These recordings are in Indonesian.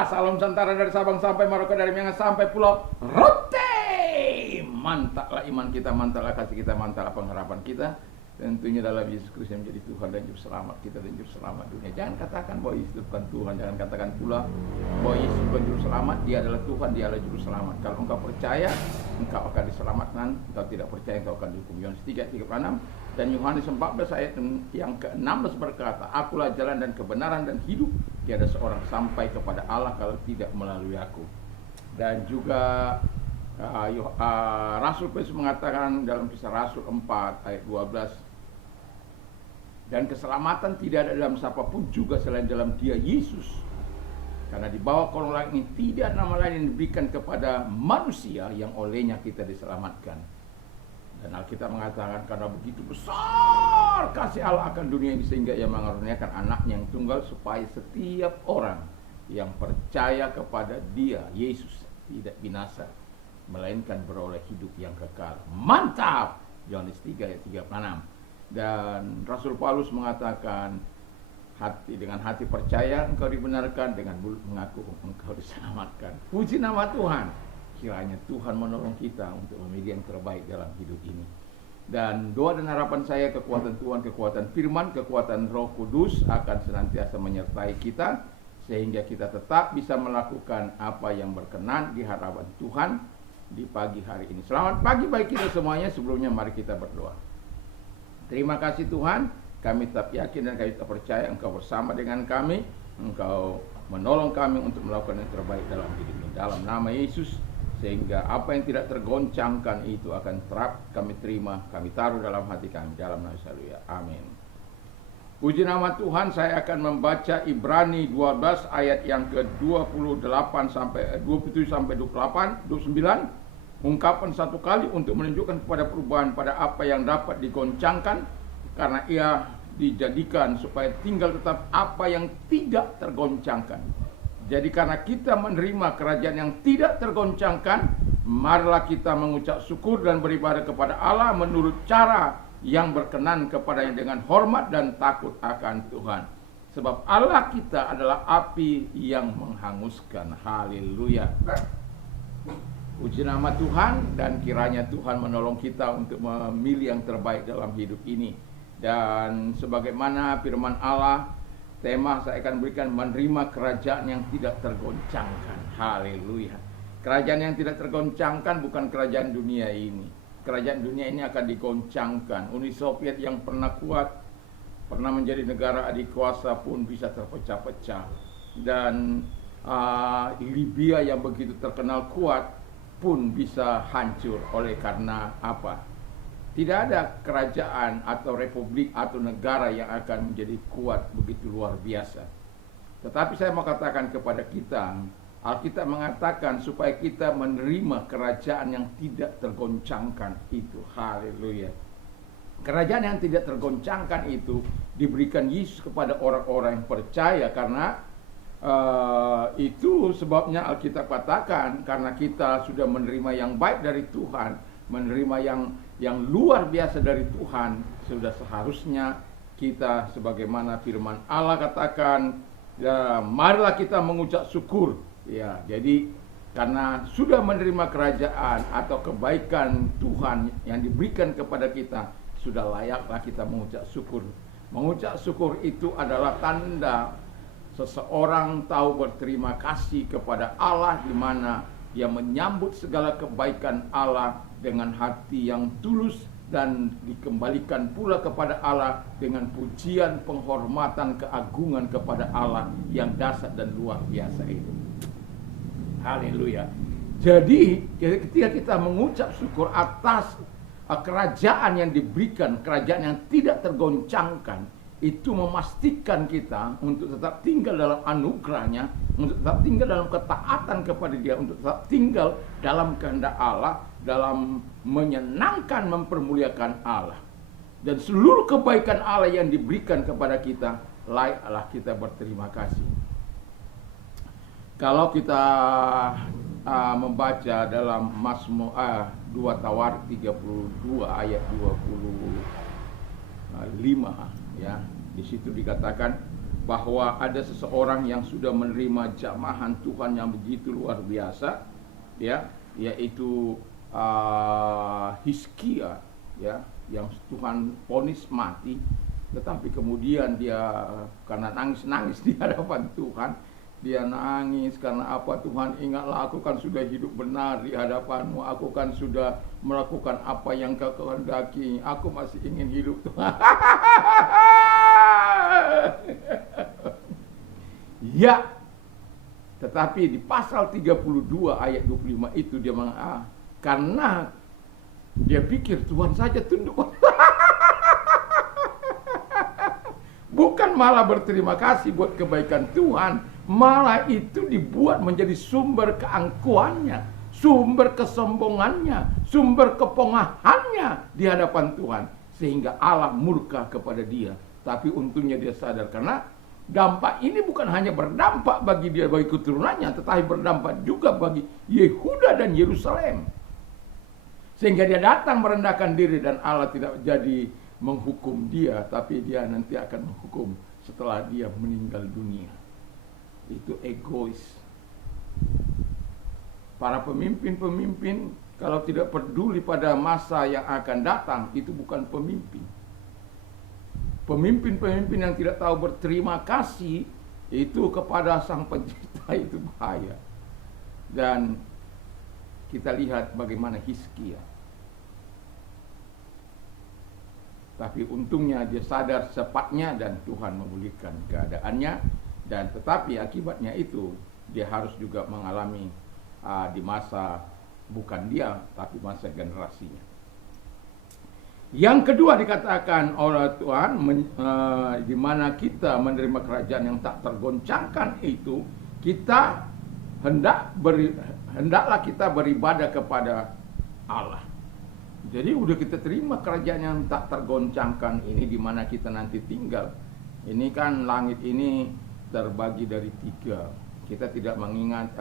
Indah, salam Nusantara dari Sabang sampai Merauke, dari Miangas sampai Pulau Rote. Mantaplah iman kita, mantaplah kasih kita, mantaplah pengharapan kita. Tentunya dalam Yesus Kristus yang menjadi Tuhan dan Juru Selamat kita dan Juru Selamat dunia. Jangan katakan bahwa Yesus bukan Tuhan, jangan katakan pula bahwa Yesus bukan Juru Selamat. Dia adalah Tuhan, Dia adalah Juru Selamat. Kalau engkau percaya, engkau akan diselamatkan. Engkau tidak percaya, engkau akan dihukum. Yohanes 3:36 dan Yohanes 14 ayat yang ke-16 berkata, Akulah jalan dan kebenaran dan hidup. Tiada seorang sampai kepada Allah kalau tidak melalui aku. Dan juga Rasul Petrus mengatakan dalam Kisah Rasul 4 ayat 12, dan keselamatan tidak ada dalam siapapun juga selain dalam Dia Yesus. Karena di bawah kolong langit ini tidak nama lain yang diberikan kepada manusia yang olehnya kita diselamatkan. Dan Alkitab mengatakan karena begitu besar kasih Allah akan dunia ini sehingga Ia mengaruniakan anaknya yang tunggal supaya setiap orang yang percaya kepada Dia Yesus tidak binasa, melainkan beroleh hidup yang kekal. Mantap! Yohanes 3 ayat 36. Dan Rasul Paulus mengatakan dengan hati percaya engkau dibenarkan, dengan mulut mengaku engkau diselamatkan. Puji nama Tuhan. Kiranya Tuhan menolong kita untuk memilih yang terbaik dalam hidup ini. Dan doa dan harapan saya, kekuatan Tuhan, kekuatan firman, kekuatan Roh Kudus akan senantiasa menyertai kita sehingga kita tetap bisa melakukan apa yang berkenan di hadapan Tuhan di pagi hari ini. Selamat pagi bagi kita semuanya. Sebelumnya mari kita berdoa. Terima kasih Tuhan, kami tetap yakin dan kami tetap percaya Engkau bersama dengan kami. Engkau menolong kami untuk melakukan yang terbaik dalam hidup ini. Dalam nama Yesus, sehingga apa yang tidak tergoncangkan itu akan kami terima, kami taruh dalam hati kami. Dalam nama Yesus, haleluya. Amin. Puji nama Tuhan, saya akan membaca Ibrani 12 ayat yang ke-28 sampai 27 sampai 28, 29. Ungkapan satu kali untuk menunjukkan kepada perubahan pada apa yang dapat digoncangkan, karena ia dijadikan supaya tinggal tetap apa yang tidak tergoncangkan. Jadi karena kita menerima kerajaan yang tidak tergoncangkan, marilah kita mengucap syukur dan beribadah kepada Allah menurut cara yang berkenan kepadanya dengan hormat dan takut akan Tuhan. Sebab Allah kita adalah api yang menghanguskan. Haleluya. Puji nama Tuhan, dan kiranya Tuhan menolong kita untuk memilih yang terbaik dalam hidup ini. Dan sebagaimana firman Allah, tema saya akan berikan menerima kerajaan yang tidak tergoncangkan. Haleluya. Kerajaan yang tidak tergoncangkan bukan kerajaan dunia ini. Kerajaan dunia ini akan digoncangkan. Uni Soviet yang pernah kuat, pernah menjadi negara adikuasa pun bisa terpecah-pecah. Dan Libya yang begitu terkenal kuat pun bisa hancur. Oleh karena apa? Tidak ada kerajaan atau republik atau negara yang akan menjadi kuat begitu luar biasa. Tetapi saya mau katakan kepada kita, Alkitab mengatakan supaya kita menerima kerajaan yang tidak tergoncangkan itu. Haleluya. Kerajaan yang tidak tergoncangkan itu diberikan Yesus kepada orang-orang yang percaya, karena itu sebabnya Alkitab katakan karena kita sudah menerima yang baik dari Tuhan, menerima yang luar biasa dari Tuhan, sudah seharusnya kita sebagaimana firman Allah katakan, ya, marilah kita mengucap syukur. Ya, jadi karena sudah menerima kerajaan atau kebaikan Tuhan yang diberikan kepada kita, sudah layaklah kita mengucap syukur. Mengucap syukur itu adalah tanda seseorang tahu berterima kasih kepada Allah, di mana dia menyambut segala kebaikan Allah dengan hati yang tulus dan dikembalikan pula kepada Allah dengan pujian, penghormatan, keagungan kepada Allah yang dahsyat dan luar biasa itu. Haleluya. Jadi ketika kita mengucap syukur atas kerajaan yang diberikan, kerajaan yang tidak tergoncangkan, itu memastikan kita untuk tetap tinggal dalam anugerahnya, untuk tetap tinggal dalam ketaatan kepada Dia, untuk tetap tinggal dalam kehendak Allah, dalam menyenangkan, mempermuliakan Allah. Dan seluruh kebaikan Allah yang diberikan kepada kita, layaklah kita berterima kasih. Kalau kita membaca dalam Mazmur 2 Tawarik 32 ayat 25, ya, di situ dikatakan bahwa ada seseorang yang sudah menerima jamahan Tuhan yang begitu luar biasa, ya, yaitu Hizkia, ya, yang Tuhan vonis mati, tetapi kemudian dia karena nangis-nangis di hadapan Tuhan, dia nangis karena apa? Tuhan, ingatlah, aku kan sudah hidup benar di hadapanmu, aku kan sudah melakukan apa yang kau kehendaki, aku masih ingin hidup, Tuhan. Ya, tetapi di pasal 32 ayat 25 itu dia mengatakan, karena dia pikir Tuhan saja tunduk. Bukan malah berterima kasih buat kebaikan Tuhan, malah itu dibuat menjadi sumber keangkuhannya, sumber kesombongannya, sumber kepongahannya di hadapan Tuhan, sehingga Allah murka kepada dia. Tapi untungnya dia sadar, karena dampak ini bukan hanya berdampak bagi dia, bagi keturunannya, tetapi berdampak juga bagi Yehuda dan Yerusalem. Sehingga dia datang merendahkan diri, dan Allah tidak jadi menghukum dia, tapi dia nanti akan menghukum setelah dia meninggal dunia. Itu egois. Para pemimpin-pemimpin kalau tidak peduli pada masa yang akan datang, itu bukan pemimpin. Pemimpin-pemimpin yang tidak tahu berterima kasih itu kepada Sang Pencipta, itu bahaya. Dan kita lihat bagaimana Hizkia. Tapi untungnya dia sadar sepatnya dan Tuhan memulihkan keadaannya. Dan tetapi akibatnya itu dia harus juga mengalami di masa, bukan dia, tapi masa generasinya. Yang kedua dikatakan oleh Tuhan, di mana kita menerima kerajaan yang tak tergoncangkan itu, kita hendaklah kita beribadah kepada Allah. Jadi udah kita terima kerajaan yang tak tergoncangkan ini, di mana kita nanti tinggal. Ini kan langit ini terbagi dari 3. Kita tidak mengingat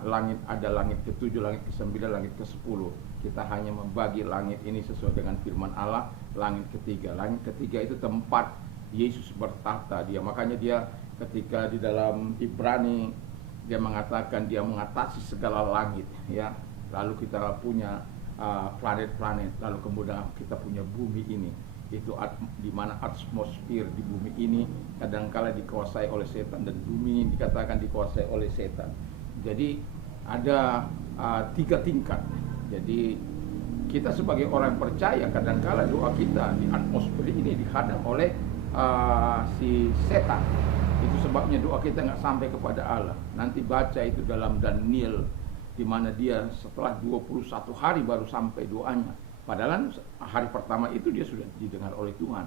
langit, ada langit ke-7, langit ke-9, langit ke-10. Kita hanya membagi langit ini sesuai dengan firman Allah. Langit ketiga, langit ketiga itu tempat Yesus bertahta. Makanya dia ketika di dalam Ibrani dia mengatakan dia mengatasi segala langit, ya. Lalu kita punya planet-planet, lalu kemudian kita punya bumi ini. Itu di mana atmosfer di bumi ini kadangkala dikuasai oleh setan, dan bumi dikatakan dikuasai oleh setan. Jadi ada 3 tingkat. Jadi kita sebagai orang percaya kadangkala doa kita di atmosfer ini dihadang oleh si setan. Itu sebabnya doa kita nggak sampai kepada Allah. Nanti baca itu dalam Daniel, di mana dia setelah 21 hari baru sampai doanya. Padahal hari pertama itu dia sudah didengar oleh Tuhan.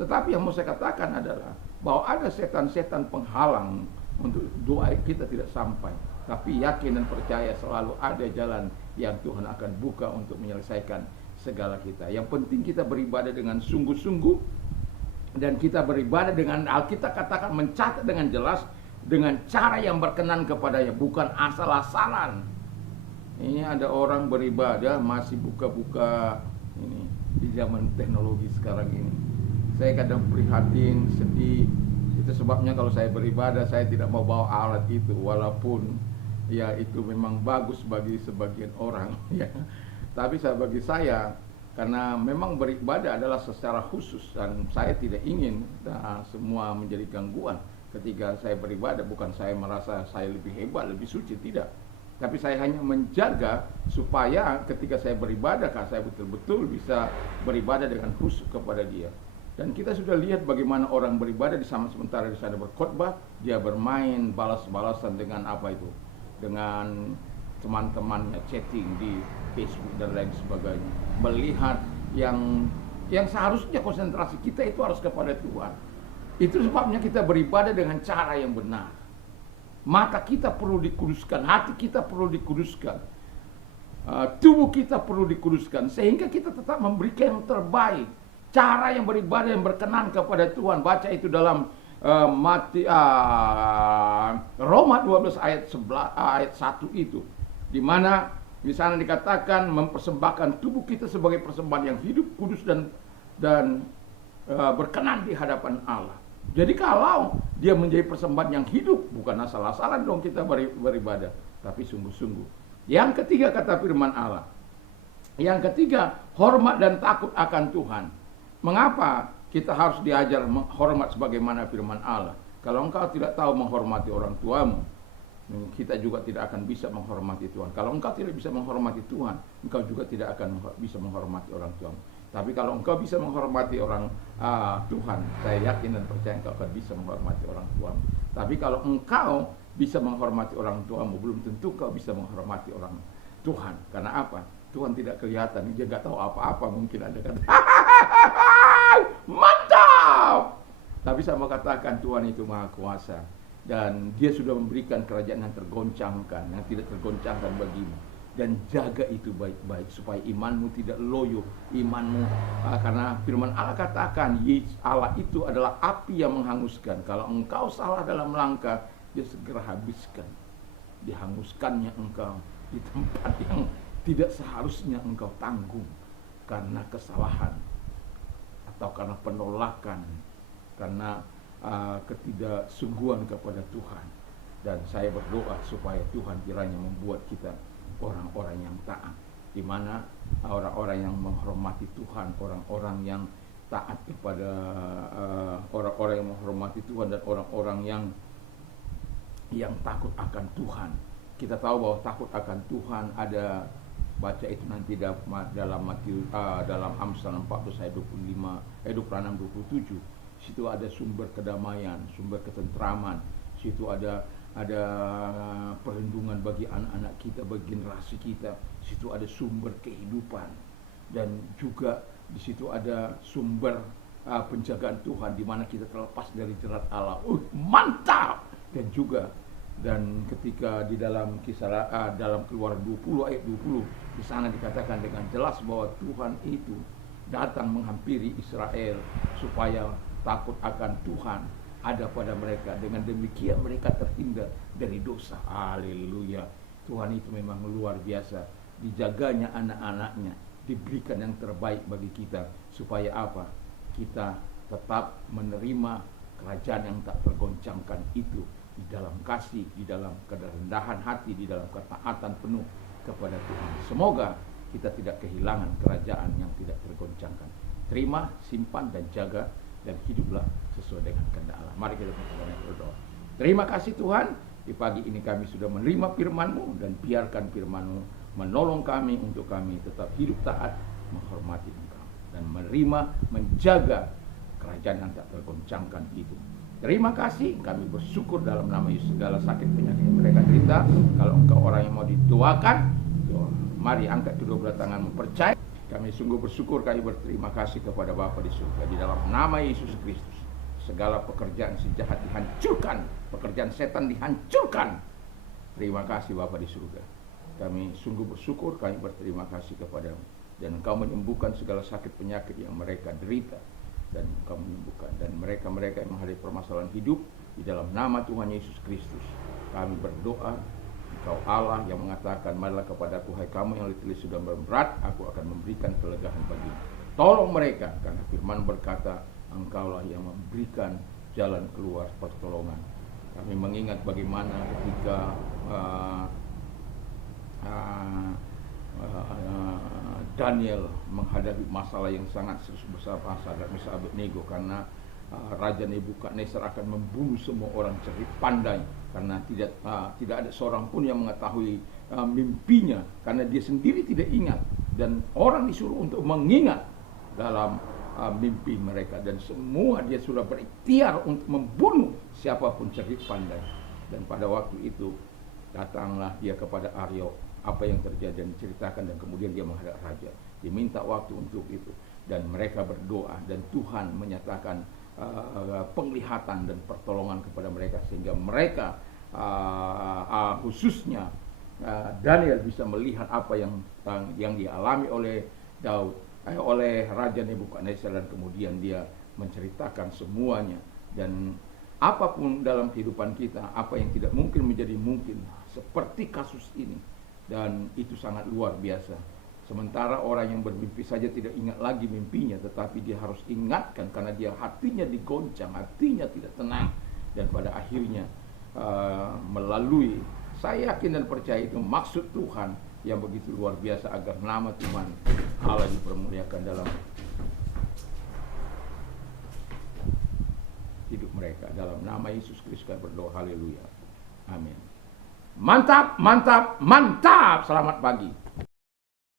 Tetapi yang mau saya katakan adalah bahwa ada setan-setan penghalang untuk doa kita tidak sampai. Tapi yakin dan percaya selalu ada jalan yang Tuhan akan buka untuk menyelesaikan segala kita. Yang penting kita beribadah dengan sungguh-sungguh, dan kita beribadah dengan Alkitab katakan, mencatat dengan jelas, dengan cara yang berkenan kepadanya, bukan asal-asalan. Ini ada orang beribadah masih buka-buka ini di zaman teknologi sekarang ini. Saya kadang prihatin, sedih. Itu sebabnya kalau saya beribadah saya tidak mau bawa alat itu, walaupun ya itu memang bagus bagi sebagian orang, ya. Tapi bagi saya, karena memang beribadah adalah secara khusus, dan saya tidak ingin semua menjadi gangguan ketika saya beribadah. Bukan saya merasa saya lebih hebat, lebih suci, tidak. Tapi saya hanya menjaga supaya ketika saya beribadah, saya betul-betul bisa beribadah dengan khusyuk kepada Dia. Dan kita sudah lihat bagaimana orang beribadah di sementara di sana berkhotbah, dia bermain balas-balasan dengan apa itu, dengan teman-temannya, chatting di Facebook dan lain sebagainya. Melihat yang seharusnya konsentrasi kita itu harus kepada Tuhan. Itu sebabnya kita beribadah dengan cara yang benar. Mata kita perlu dikuduskan, hati kita perlu dikuduskan, tubuh kita perlu dikuduskan, sehingga kita tetap memberikan yang terbaik. Cara yang beribadah yang berkenan kepada Tuhan. Baca itu dalam Roma 12 ayat 1 itu, di mana di sana dikatakan mempersembahkan tubuh kita sebagai persembahan yang hidup, kudus dan berkenan di hadapan Allah. Jadi kalau dia menjadi persembahan yang hidup, bukan asal-asalan dong kita beribadah, tapi sungguh-sungguh. Yang ketiga kata firman Allah. Yang ketiga, hormat dan takut akan Tuhan. Mengapa kita harus diajar menghormat sebagaimana firman Allah? Kalau engkau tidak tahu menghormati orang tuamu, kita juga tidak akan bisa menghormati Tuhan. Kalau engkau tidak bisa menghormati Tuhan, engkau juga tidak akan bisa menghormati orang tuamu. Tapi kalau engkau bisa menghormati orang Tuhan, saya yakin dan percaya engkau akan bisa menghormati orang tuamu. Tapi kalau engkau bisa menghormati orang tuamu, belum tentu engkau bisa menghormati orang Tuhan. Karena apa? Tuhan tidak kelihatan, dia nggak tahu apa-apa. Mungkin ada kata, mantap. Tapi saya mau katakan Tuhan itu maha kuasa. Dan dia sudah memberikan kerajaan yang tergoncangkan, yang tidak tergoncangkan bagimu. Dan jaga itu baik-baik supaya imanmu tidak loyo. Imanmu, karena firman Allah katakan Allah itu adalah api yang menghanguskan. Kalau engkau salah dalam langkah, dia segera habiskan. Dihanguskannya engkau di tempat yang tidak seharusnya engkau tanggung karena kesalahan atau karena penolakan, karena ketidaksungguhan kepada Tuhan. Dan saya berdoa supaya Tuhan kiranya membuat kita orang-orang yang taat, di mana orang-orang yang menghormati Tuhan, orang-orang yang taat kepada orang-orang yang menghormati Tuhan, dan orang-orang yang takut akan Tuhan. Kita tahu bahwa takut akan Tuhan ada, baca itu nanti dalam Amsal 14 ayat 26-27. Situ ada sumber kedamaian, sumber ketentraman. Situ ada perlindungan bagi anak-anak kita, bagi generasi kita. Situ ada sumber kehidupan, dan juga di situ ada sumber penjagaan Tuhan, di mana kita terlepas dari jerat Allah. Mantap! Dan ketika di dalam dalam Keluaran 20 ayat 20, di sana dikatakan dengan jelas bahwa Tuhan itu datang menghampiri Israel supaya takut akan Tuhan ada pada mereka. Dengan demikian mereka terhindar dari dosa. Haleluya. Tuhan itu memang luar biasa. Dijaganya anak-anaknya, diberikan yang terbaik bagi kita. Supaya apa? Kita tetap menerima kerajaan yang tak tergoncangkan itu, di dalam kasih, di dalam kerendahan hati, di dalam ketaatan penuh kepada Tuhan. Semoga kita tidak kehilangan kerajaan yang tidak tergoncangkan. Terima, simpan, dan jaga, dan hiduplah sesuai dengan kehendak Allah. Mari kita berdoa. Terima kasih Tuhan, di pagi ini kami sudah menerima firman-Mu, dan biarkan firman-Mu menolong kami untuk kami tetap hidup taat, menghormati Engkau, dan menerima, menjaga kerajaan yang tak tergoncangkan itu. Terima kasih, kami bersyukur dalam nama Yesus. Segala sakit penyakit yang mereka derita, kalau engkau orang yang mau didoakan, mari angkat kedua belah tanganmu, percaya. Kami sungguh bersyukur, kami berterima kasih kepada Bapa di surga. Di dalam nama Yesus Kristus, segala pekerjaan si jahat dihancurkan, pekerjaan setan dihancurkan. Terima kasih Bapa di surga. Kami sungguh bersyukur, kami berterima kasih kepadamu. Dan engkau menyembuhkan segala sakit penyakit yang mereka derita. Dan engkau menyembuhkan, dan mereka-mereka yang menghadapi permasalahan hidup, di dalam nama Tuhan Yesus Kristus kami berdoa. Engkau Allah yang mengatakan, marilah kepadaku hai kamu yang letih sudah berat, aku akan memberikan kelegaan bagimu. Tolong mereka, karena firman berkata, engkaulah yang memberikan jalan keluar pertolongan. Kami mengingat bagaimana ketika Daniel menghadapi masalah yang sangat besar, Sadrak, Mesak, Abednego, karena Raja Nebukadnezar akan membunuh semua orang cerdik pandai, karena tidak ada seorang pun yang mengetahui mimpinya, karena dia sendiri tidak ingat, dan orang disuruh untuk mengingat dalam mimpi mereka, dan semua dia sudah berikhtiar untuk membunuh siapapun cerdik pandai. Dan pada waktu itu datanglah dia kepada Aryo, apa yang terjadi dan diceritakan, dan kemudian dia menghadap raja, diminta waktu untuk itu, dan mereka berdoa, dan Tuhan menyatakan penglihatan dan pertolongan kepada mereka, sehingga mereka khususnya Daniel bisa melihat apa yang dialami oleh oleh Raja Nebukadnezar, dan kemudian dia menceritakan semuanya. Dan apapun dalam kehidupan kita, apa yang tidak mungkin menjadi mungkin, seperti kasus ini. Dan itu sangat luar biasa. Sementara orang yang bermimpi saja tidak ingat lagi mimpinya, tetapi dia harus ingatkan karena dia hatinya digoncang, hatinya tidak tenang. Dan pada akhirnya melalui, saya yakin dan percaya itu maksud Tuhan yang begitu luar biasa agar nama Tuhan Allah dipermuliakan dalam hidup mereka. Dalam nama Yesus Kristus kami berdoa, haleluya, amin. Mantap, mantap, mantap. Selamat pagi.